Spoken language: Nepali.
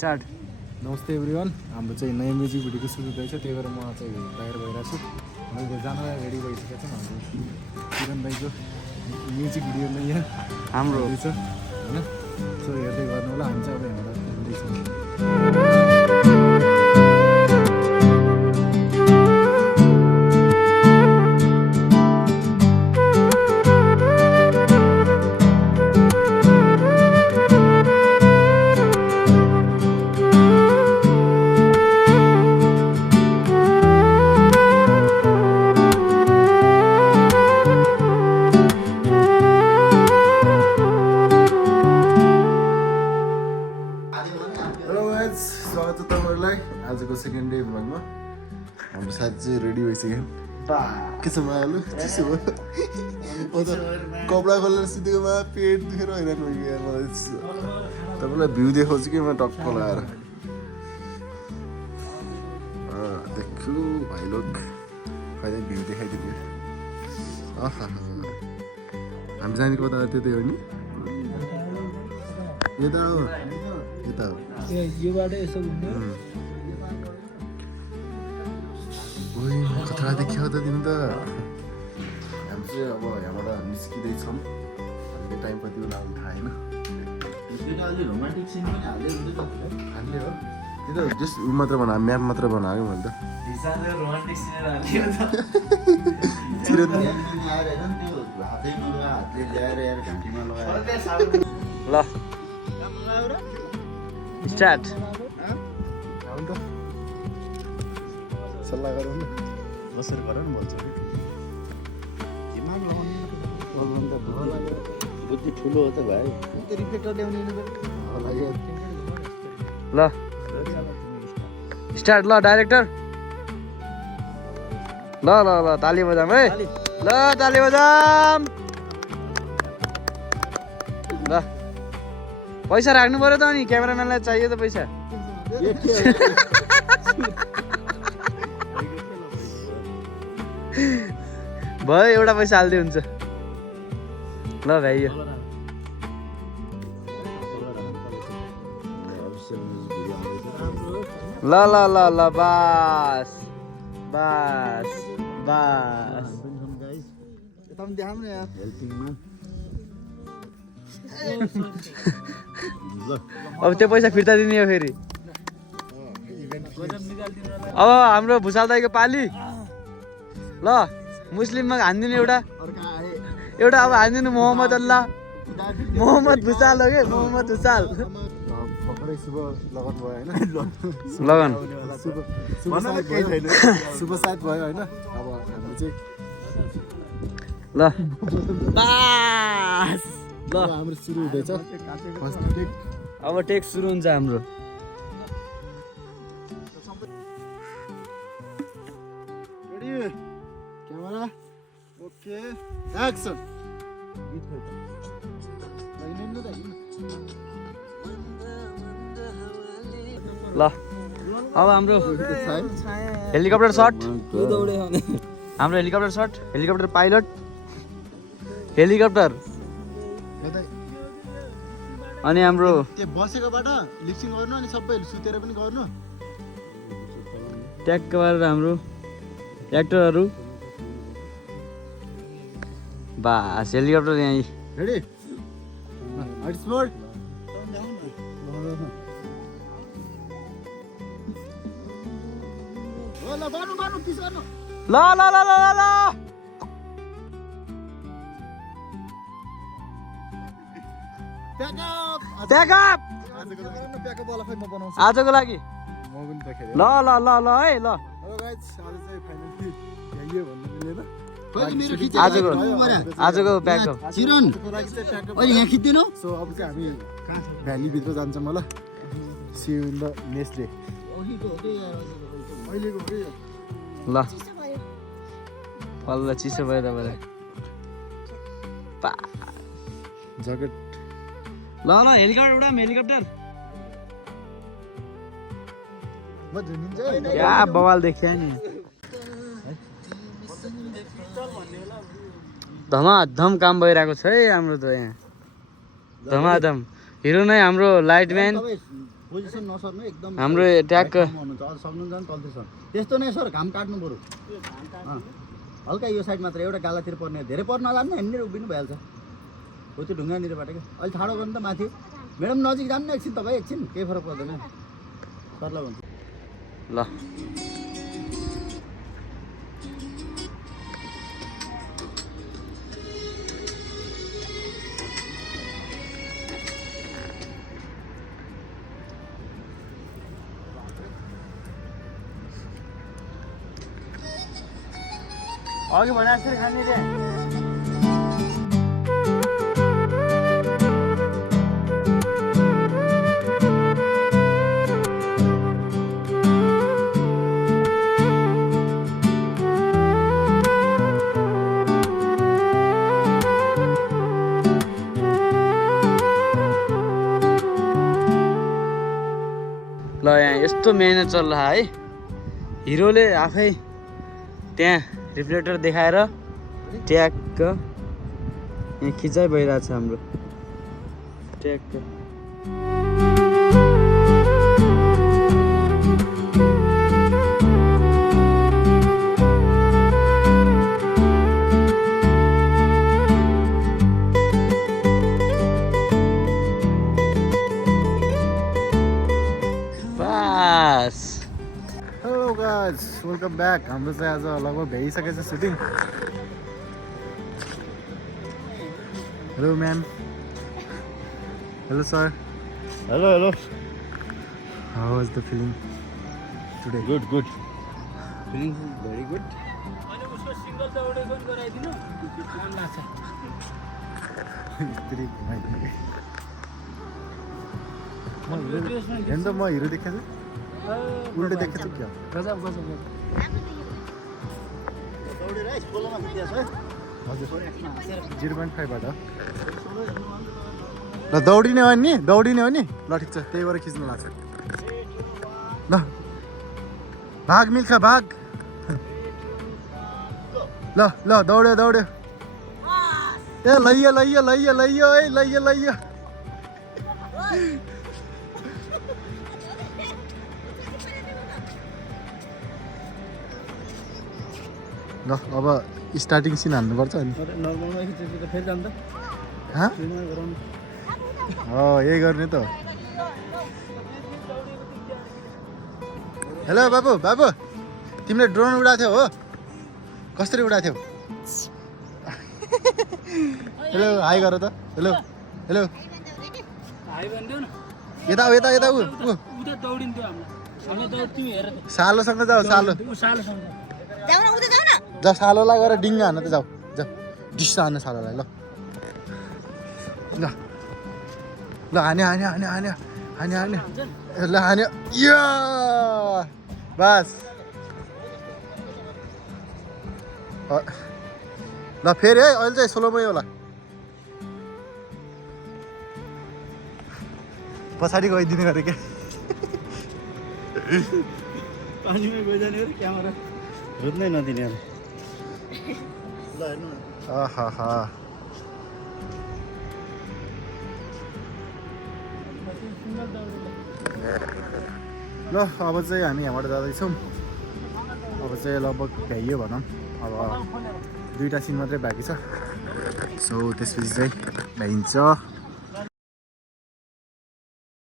स्टार्ट। नमस्ते एभ्रिवान, हाम्रो चाहिँ नयाँ म्युजिक भिडियोको सुरु हुँदैछ, त्यही भएर म चाहिँ बाहिर गइरहेको छु। मैले जानलाई रेडी भइसकेको छ। हाम्रो किरण दाईको म्युजिक भिडियो नै यहाँ हाम्रो छ होइन, सो हेर्दै गर्नु होला। हामी चाहिँ अब यहाँबाट हिँड्दैछौँ। स्वागत छ तपाईँहरूलाई आजको सेकेन्ड डे भ्लगमा। हाम्रो साथी चाहिँ रेडी भइसक्यो। के छ मायालु? चिसो भयो। कपडा खोलेर सुतेकोमा पेट दुखेर हैरान भयो यार मलाई। तपाईँलाई भ्यू देखाउँछु कि म टक्क लगाएर। देखु भाइ लोग कहिले भ्यू देखाइदिनु। हामी जाने कता त्यतै हो नि? यता हो, यता हो। यो बाटो यसो घुम्नु। ओइ खतरा देखियो त तिमी त। हामी चाहिँ अब यहाँबाट निस्किँदैछौँ। हामीले टाइम कति बेला आउनु थाहा होइन। रोमान्टिक सिन पनि हाल्दै हुन्छ त हाल्ने हो त्यो त जस्ट ऊ मात्र बना, म्याप मात्र बनाएको मैले त। रोमान्टिक सिन हाल्यो त चिरन आएर हैन त्यो हातैमा हातले ल्याएर यार घाँटीमा लगाएर ल स्टार्ट। आउनु त सल्लाह गरौँ न। बसेर गर न भन्छ दिमाग लगाउनु बोल्नु त बुद्धि ठुलो हो त भाइ। त्यो रिफ्लेक्टर ल्याउने होला यार। ल स्टार्ट। ल डाइरेक्टर ल ल ल ताली बजाम है। ल ताली बजाम। ल पैसा राख्नु पर्यो त अनि क्यामेराम्यानलाई चाहियो त पैसा। भयो एउटा पैसा हाल्दै हुन्छ। ल भाइ यो ल ल ल ल बास बास बास। यता पनि देखाउँ न यार हेल्पिङमा अब त्यो पैसा फिर्ता दिने हो फेरि। अब हाम्रो भुसाल दाइको पाली। ल मुस्लिममा हानिदिनु एउटा एउटा अब हानिदिनु मोहम्मद अल्लाह मोहम्मद भुसाल हो कि मोहम्मद भुसाल। भर्खरै शुभ लगन भयो होइन, लगन शुभ साथ भयो होइन। अब हामी चाहिँ ल बास। ल हाम्रो सुरु हुँदैछ। अब टेक सुरु हुन्छ हाम्रो। Ready camera okay action. ल अब हाम्रो हेलिकप्टर सर्ट। हाम्रो helicopter shot, helicopter pilot, helicopter अनि हाम्रो त्यो बसेकोबाट लिप्सिङ गर्नु अनि सबै सुतेर पनि गर्नु। ट्याक्क गरेर हाम्रो एक्टरहरू बास हेलिकप्टर यहीँ। रेडी इट्स मोड। ल गर्नु गर्नु पिस गर्नु। ल ल ल ल ल प्याकअप प्याकअप प्याकअप वाला खै म बनाउँछु आजको लागि। म पनि देखेँ। ल ल ल ल है ल हेलो गाइस, आज चाहिँ फाइनली यो भन्नु मिलेन। मेरो खिच आजको प्याकअप चिरन अहिले यहाँ खिच्दिनु। सो अब चाहिँ हामी भ्याली भित्र जान्छौँ होला। See you in the next day. अहिलेको ल पल्ल चिसो भयो तपाईँलाई। ज्याकेट ल ल हेलिकप्टर उडाम हेलिकप्टर। म झुनिन्छ क्या बवाल देखियो नि। धमाधम काम भइरहेको छ है हाम्रो त यहाँ। धमाधम हिरो नै हाम्रो लाइटम्यान पोजिसन नसर्नु एकदम हाम्रो ट्याक्क हुनुहुन्छ अझ सक्नुहुन्छ नि तल्तिर सर त्यस्तो नै सर घाम काट्नु बरु हल्का यो साइड मात्र एउटा गालातिर पर्ने धेरै पर्न नजान्नु यहाँनिर उभिनु भइहाल्छ हो त्यो ढुङ्गानिरबाट क्या अहिले ठाडो गर्नु त माथि म्याडम नजिक जानु एकछिन तपाईँ एकछिन केही फरक पर्दैन सरलाई भन्छु ल अघि भने जस्तै खाने रे ल यहाँ यस्तो मेहनत चल्ला है हिरोले आफै त्यहाँ रिफ्लेक्टर देखाएर ट्याक्क यहाँ खिचाइ भइरहेछ हाम्रो ट्याक्क बास हेलो गाइस वेलकम ब्याक हाम्रो चाहिँ आज लगभग भ्याइसकेको छ shooting hello ma'am hello sir hello hello how was the feeling today good good feeling very good अनि उसको सिंगल दौडे पनि गराइदिनु मन लाग्छ स्त्री घुमाइदिनु हेर्नु त म हिरो देखाएको छु उल्टो देखेको छु क्या गजब गजब दौडेर स्कुलमा पुगेछ है हजुर 0.5 बाट ल दौडिने हो नि दौडिने हो नि ल ठिक छ त्यही भएर खिच्नु लाग्छ ल भाग मिल्खा भाग ल ल दौड्यो दौड्यो ए लैयो लैयो लैयो लैयो है लैयो लैयो ल अब स्टार्टिङ सिन हान्नुपर्छ अनि नर्मलमा खिचेपछि त फेरि जान्छ यही गर्ने त हेलो बाबु बाबु तिमीले ड्रोन उडाएको थियौ हो कसरी उडाएको थियौ हेलो हाई गर त हेलो हेलो यता यता यता सालोसँग जाऊ सालो जाऊ सालोलाई गएर डिङ्गा हान्न त जाऊ जाऊ डिस्सा हान्न सालोलाई ल ल ल हान्यो हान्यो हान्यो हान्यो हान्यो हान्यो ल हान्यो या बस ल फेरि है अहिले चाहिँ सोलोमै होला पछाडि गइदिने गरे क्या पानीमा गइजाने हो क्यामेरा रुच्नै नदिने ल हेर्नु आहा ल अब चाहिँ हामी यहाँबाट जाँदैछौँ अब चाहिँ लगभग भ्याइयो भनौँ अब 2टा सिन मात्रै बाँकी छ सो त्यसपछि चाहिँ भ्याइन्छ